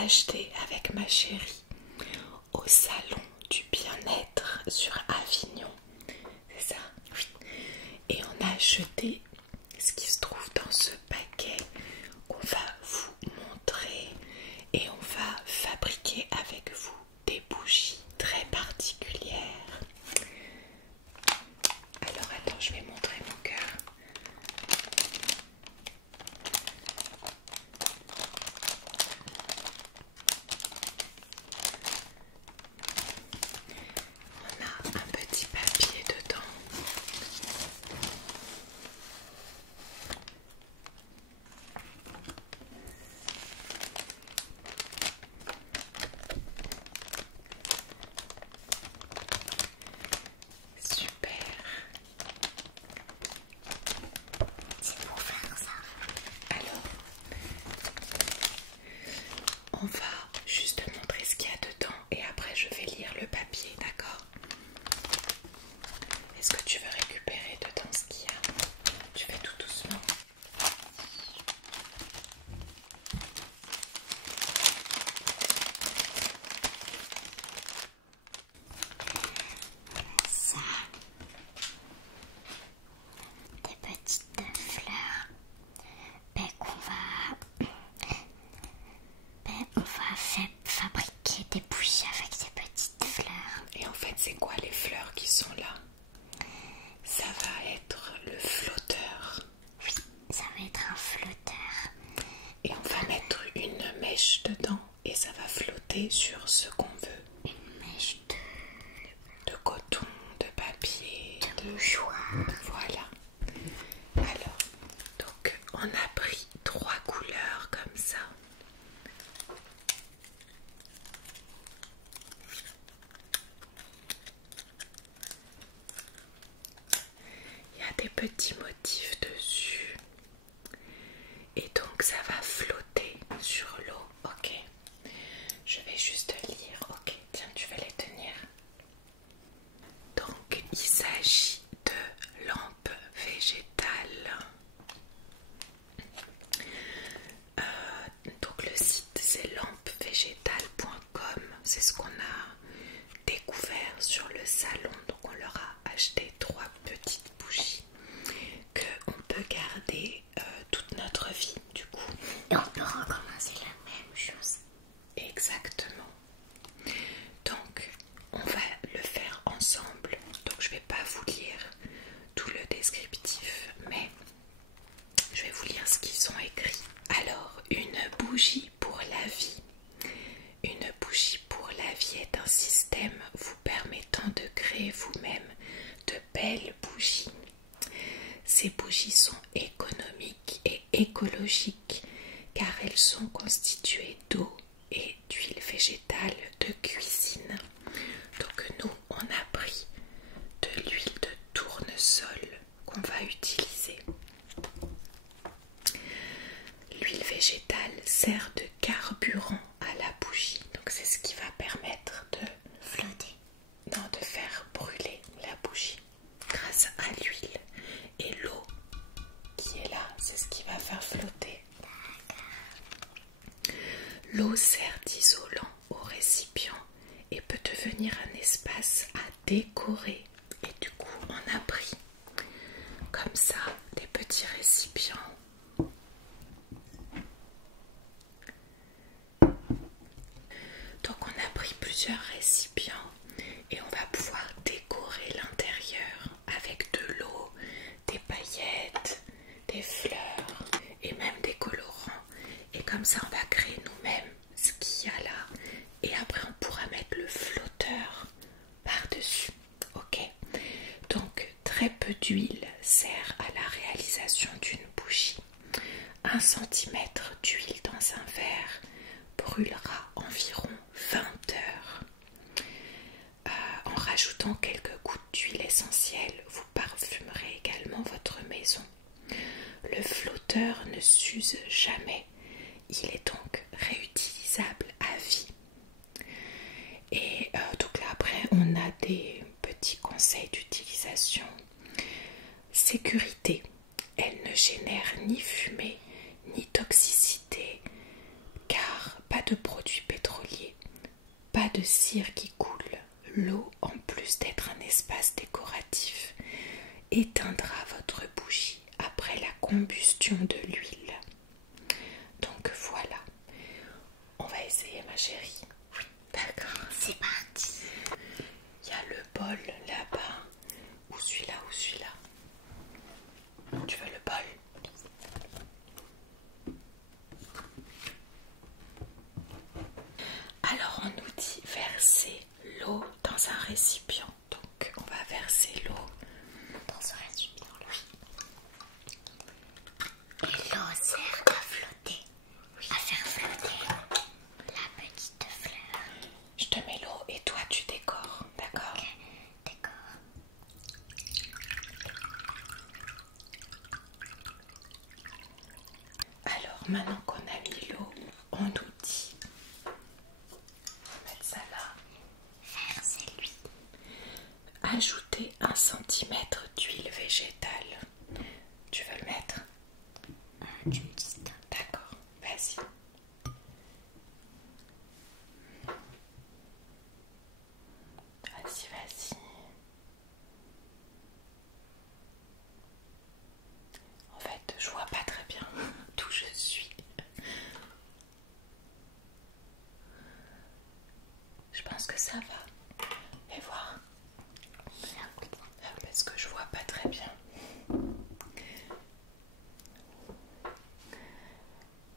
a acheté avec ma chérie au salon du bien-être sur Avignon. C'est ça? Oui. Et on a acheté ce qui se trouve dans ce paquet qu'on va vous montrer et on va fabriquer avec vous des bougies très particulières. Alors attends, je vais montrer mon cœur. On a un petit papier dedans. Super. C'est pour faire ça. Alors, on va juste montrer ce qu'il y a dedans et après je vais lire le papier, d'accord? Est-ce que tu veux récupérer dedans ce qu'il y a? Tu fais tout doucement. Ça, des petites fleurs on va fabriquer des bougies avec ces petites fleurs. Et en fait, c'est quoi les fleurs qui sont là? Ça va être le flotteur. Oui, ça va être un flotteur. Et on va mettre une mèche dedans et ça va flotter sur ce qu'on veut. Une mèche De coton, de papier, de mouchoir. Voilà. Alors, donc on a pris 3 couleurs comme ça. Il y a des petits motifs dessus. Et donc ça va flotter sur l'eau. Ok. Je vais juste lire. Ok, tiens, tu vas les tenir. Donc il s'agit de lampes végétales. Donc le site c'est lampesvégétales.com. C'est ce qu'on a découvert sur le salon. Donc on leur a acheté 3 petites bougies qu'on peut garder toute notre vie du coup. Et on peut recommencer la même chose. Exactement. Donc on va le faire ensemble. Donc je vais pas vous lire tout le descriptif, mais je vais vous lire ce qu'ils ont écrit. Alors, une bougie pour la vie. Une bougie pour la vie est un système vous permettant de créer vous-même de belles bougies. Ces bougies sont économiques et écologiques car elles sont constituées d'eau et d'huile végétale de cuisine. Donc nous, on a pris de l'huile de tournesol qu'on va utiliser. L'huile végétale sert de carburant à la bougie. Donc c'est ce qui va permettre de Flotter. non, de faire brûler la bougie grâce à l'huile. Et l'eau qui est là, c'est ce qui va faire flotter. L'eau sert d'isolant au récipient et peut devenir un espace à décorer. Et du coup, on a pris comme ça des petits récipients. Donc on a pris plusieurs récipients et on va pouvoir décorer l'intérieur avec de l'eau, des paillettes, des fleurs et même des colorants. Et comme ça on va créer nous-mêmes ce qu'il y a là. Et après on pourra mettre le flotteur par-dessus. Ok. Donc très peu d'huile sert à la réalisation d'une bougie. 1 centimètre d'huile dans un verre brûlera environ 20 heures. En rajoutant quelques gouttes d'huile essentielle, vous parfumerez également votre maison. Le flotteur ne s'use jamais. Il est donc réutilisable à vie. Et donc là après on a des petits conseils d'utilisation. Sécurité. Elle ne génère ni fumée ni toxicité car pas de produits pas de cire qui coule. L'eau, en plus d'être un espace décoratif, éteindra votre bougie après la combustion de l'huile. Donc voilà. On va essayer, ma chérie. Oui. D'accord. C'est parti. Il y a le bol là-bas. Ou celui-là, ou celui-là. Tu veux le bol? Alors on nous dit verser l'eau dans un récipient. Donc on va verser l'eau Dans ce récipient-là. Et l'eau sert à flotter. À faire flotter la petite fleur. Je te mets l'eau et toi tu décores, d'accord? Ok, d'accord. Alors maintenant qu'on a mis l'eau, on nous dit, on va mettre ça là, Verser l'huile. ajouter 1 centimètre d'huile végétale. Tu veux le mettre? Tu me dis stop. D'accord, vas-y. Vas-y, vas-y. En fait, je vois pas très bien d'où je suis. Je pense que ça va. Fais voir. Parce que je vois pas très bien.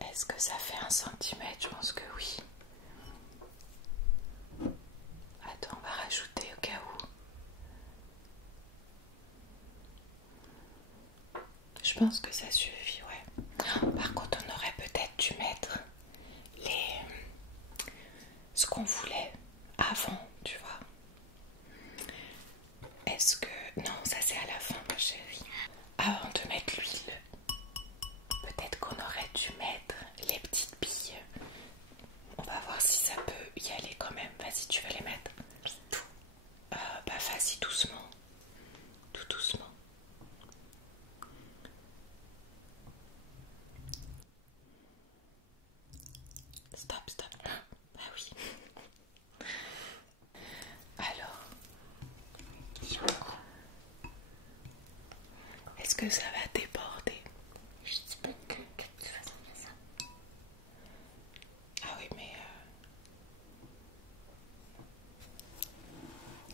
Est-ce que ça fait 1 centimètre? Je pense que oui. Attends, on va rajouter au cas où. Je pense que ça suffit, ouais. Par contre, on aurait peut-être dû mettre ce qu'on voulait avant, tu vois. Est-ce que... Non, ça c'est à la fin, ma chérie. Avant de mettre l'huile, peut-être qu'on aurait dû mettre les petites billes. On va voir si ça peut y aller quand même. Vas-y, tu veux les mettre? Bah vas-y, doucement. Tout doucement. Stop, stop. Ah oui. Alors, est-ce que ça va déborder? Je sais pas de toute façon il y a ça. Ah oui, mais...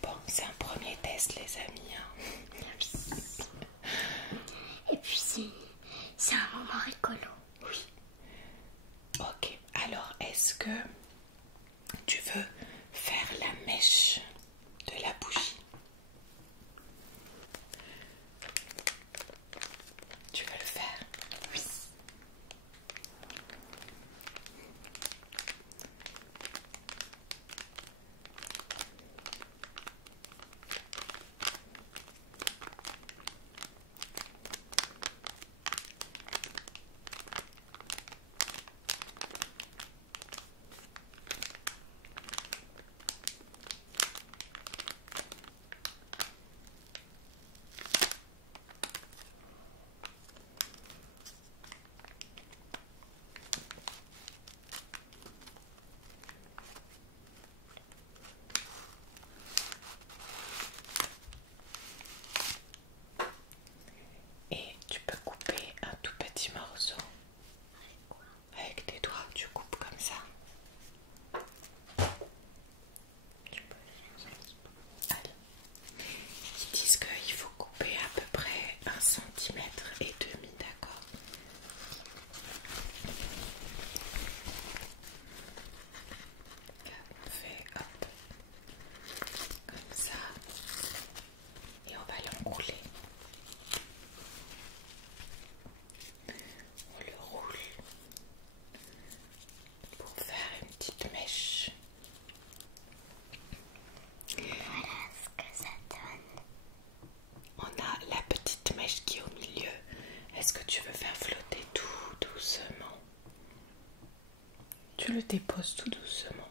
Bon, c'est un premier test, les amis. Et puis c'est un moment rigolo. Oui. Ok, alors est-ce que tu veux faire la mèche de la bougie? Tu veux le faire? Oui. Et tu peux couper un tout petit morceau. Avec tes doigts, tu coupes comme ça. Allez. Ils disent qu'il faut couper à peu près 1,5 centimètre, d'accord? On fait hop, comme ça, et on va l'enrouler. On le roule pour faire une petite mèche. Voilà ce que ça donne. On a la petite mèche qui est au milieu. Est-ce que tu veux faire flotter tout doucement? Tu le déposes tout doucement.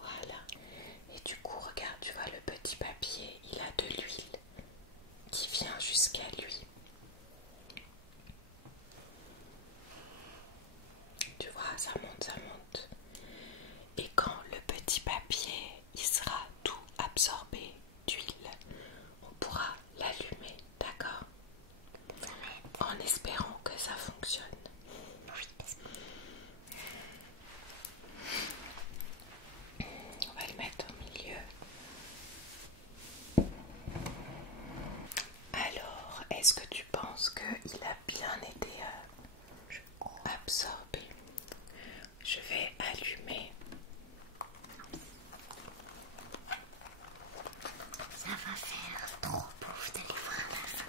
Voilà. Et du coup, regarde, tu vois le petit papier, il a de l'huile qui vient jusqu'à lui. Tu vois? tu penses qu'il a bien été absorbé? Je vais allumer. Ça va faire trop beau, vous allez voir à la fin.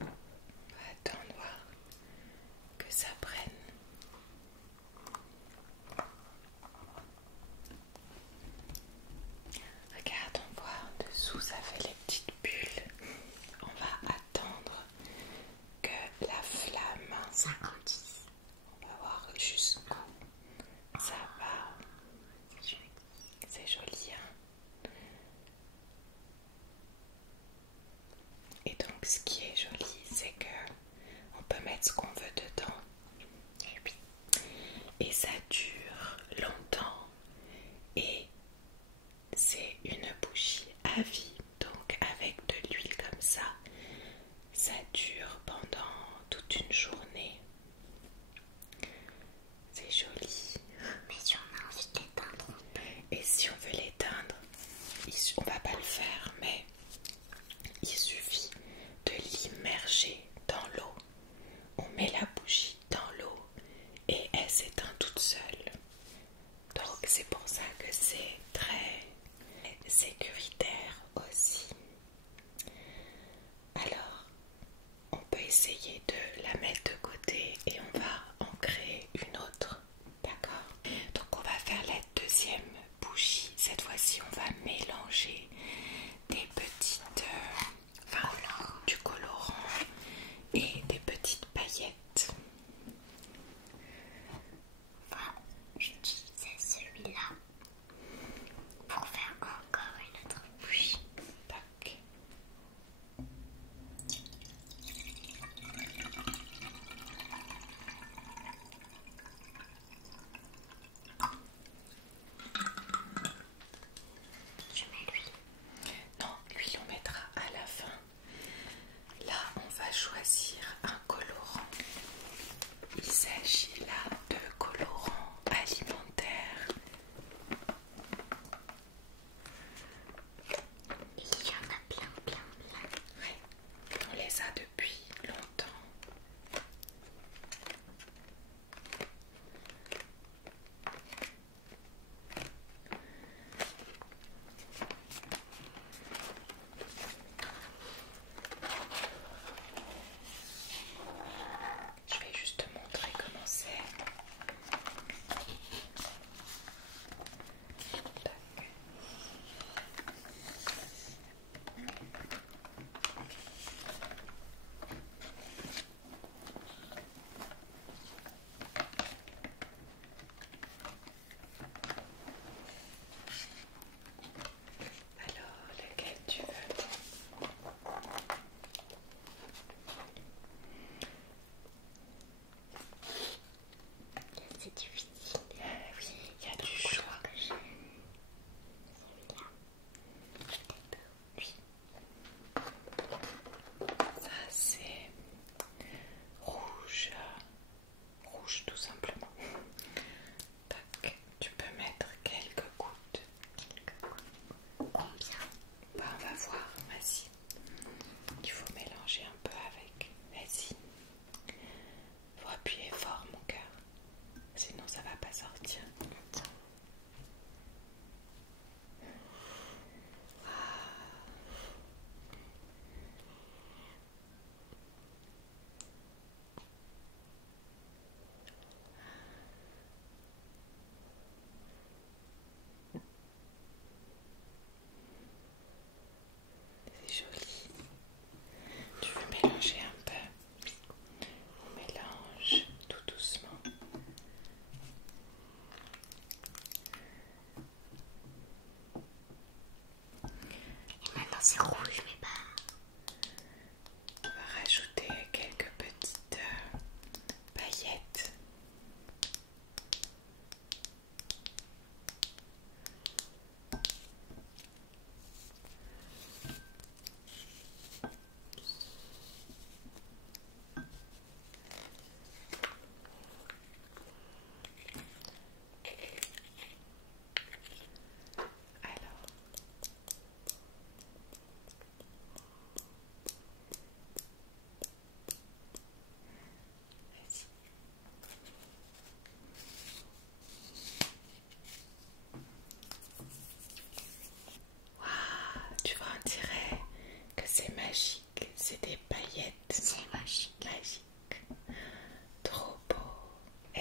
On va attendre voir que ça prenne. Regarde, on voit en dessous, ça fait les petites bulles. On va attendre que la flamme... 56. On va voir jusqu'où ça va. C'est joli, hein? Et donc, ce qui est joli, c'est que on peut mettre ce qu'on veut dedans. Et ça dure longtemps. Et c'est une bougie à vie. Donc, avec de l'huile comme ça dure pendant toute une journée. C'est joli. Mais si on a envie de l'éteindre. Et si on veut l'éteindre, on va pas le faire, mais il suffit de l'immerger dans l'eau. On met la bougie dans l'eau et elle s'éteint toute seule. Donc c'est pour ça que c'est très sécuritaire aussi. Alors, on peut essayer de la mettre de côté et on va en créer une autre. D'accord? Donc on va faire la deuxième bougie. Cette fois-ci, on va mélanger des petites... du colorant et des petites paillettes. Voilà, j'utilisais celui-là pour faire encore une autre bougie. Tac.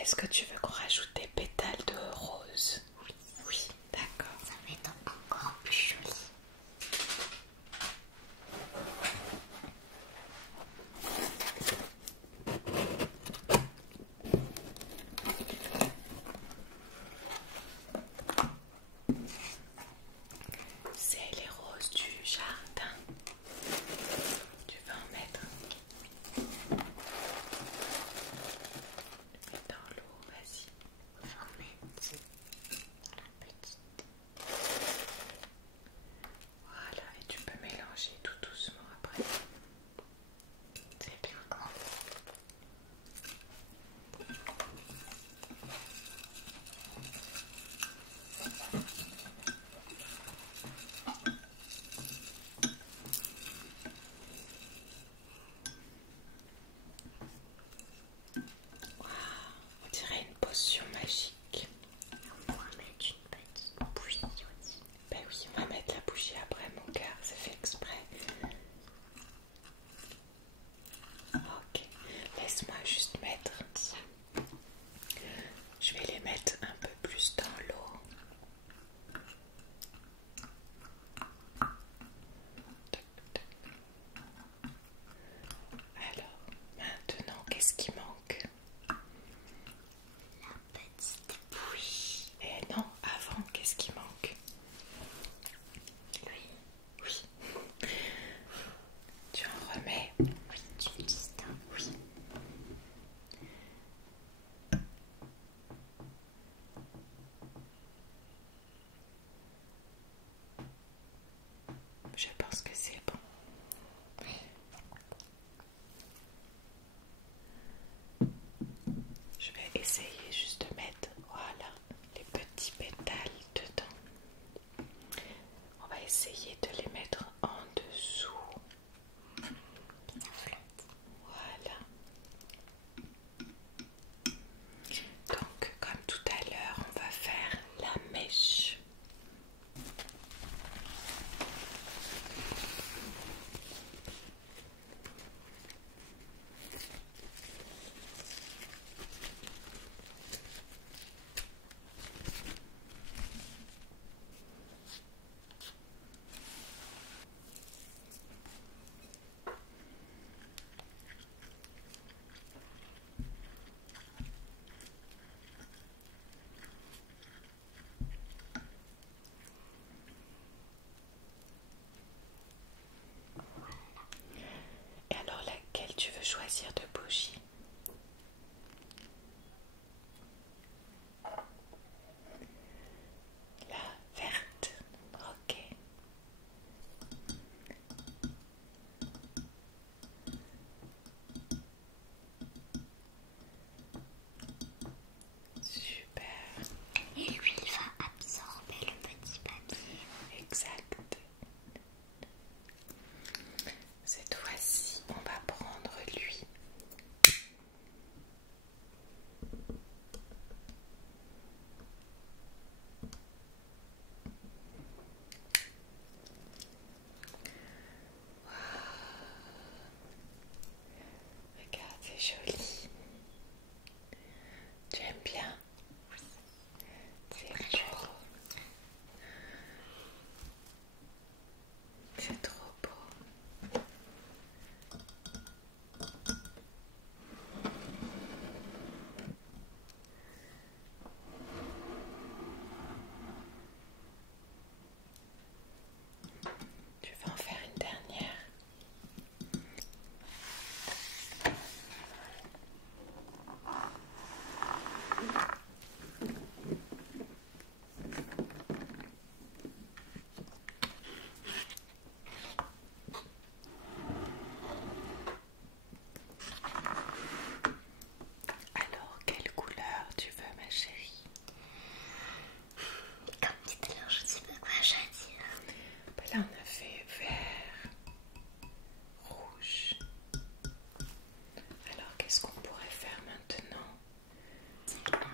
Est-ce que tu veux qu'on rajoute des pétales de rose? Oui, oui, d'accord. Ça va être encore plus joli. C'est les roses du jardin. Tu vas en mettre dans l'eau, vas-y. On va en mettre dans la petite. Voilà, et tu peux mélanger tout doucement après. C'est bien. On dirait une potion magique. On va mettre une petite bougie aussi. Ben oui, on va mettre la bougie après, mon cœur, c'est fait exprès. Ok, laisse-moi juste mettre. Je vais les mettre un peu plus dans l'eau. Alors, maintenant, qu'est-ce qui manque? La petite bougie. Eh non, avant, qu'est-ce qui manque? Oui. Oui. Tu en remets? Oui, tu me dis ça. Oui. Je pense que c'est bon. Je vais essayer juste de mettre, voilà, les petits pétales dedans. On va essayer de les mettre en dessous. Ça flotte. Voilà. Donc, comme tout à l'heure, on va faire la mèche. Et alors, laquelle tu veux choisir de bougie? La verte. Ok. Super. Et l'huile va absorber le petit papier. Exact. Cette fois-ci, on va prendre lui. Regarde, c'est joli. Tu aimes bien? C'est beau. C'est trop beau. Tu veux en faire une dernière? Alors, quelle couleur tu veux, ma chérie? Comme tout à l'heure, je ne sais pas quoi choisir. Ben là, on a fait vert, rouge. Alors, qu'est-ce qu'on pourrait faire maintenant? Celle-là.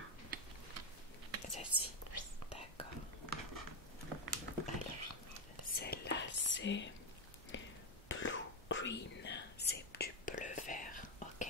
Celle-ci? Oui. D'accord. Alors, celle-là, c'est blue green. C'est du bleu vert. Ok.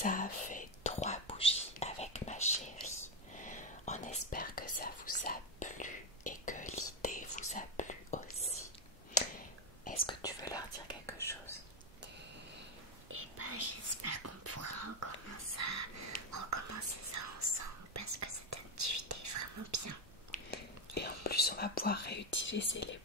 ça a fait 3 bougies avec ma chérie. On espère que ça vous a plu et que l'idée vous a plu aussi. Est-ce que tu veux leur dire quelque chose? Et ben j'espère qu'on pourra recommencer ça ensemble parce que cette activité est vraiment bien. Et en plus on va pouvoir réutiliser les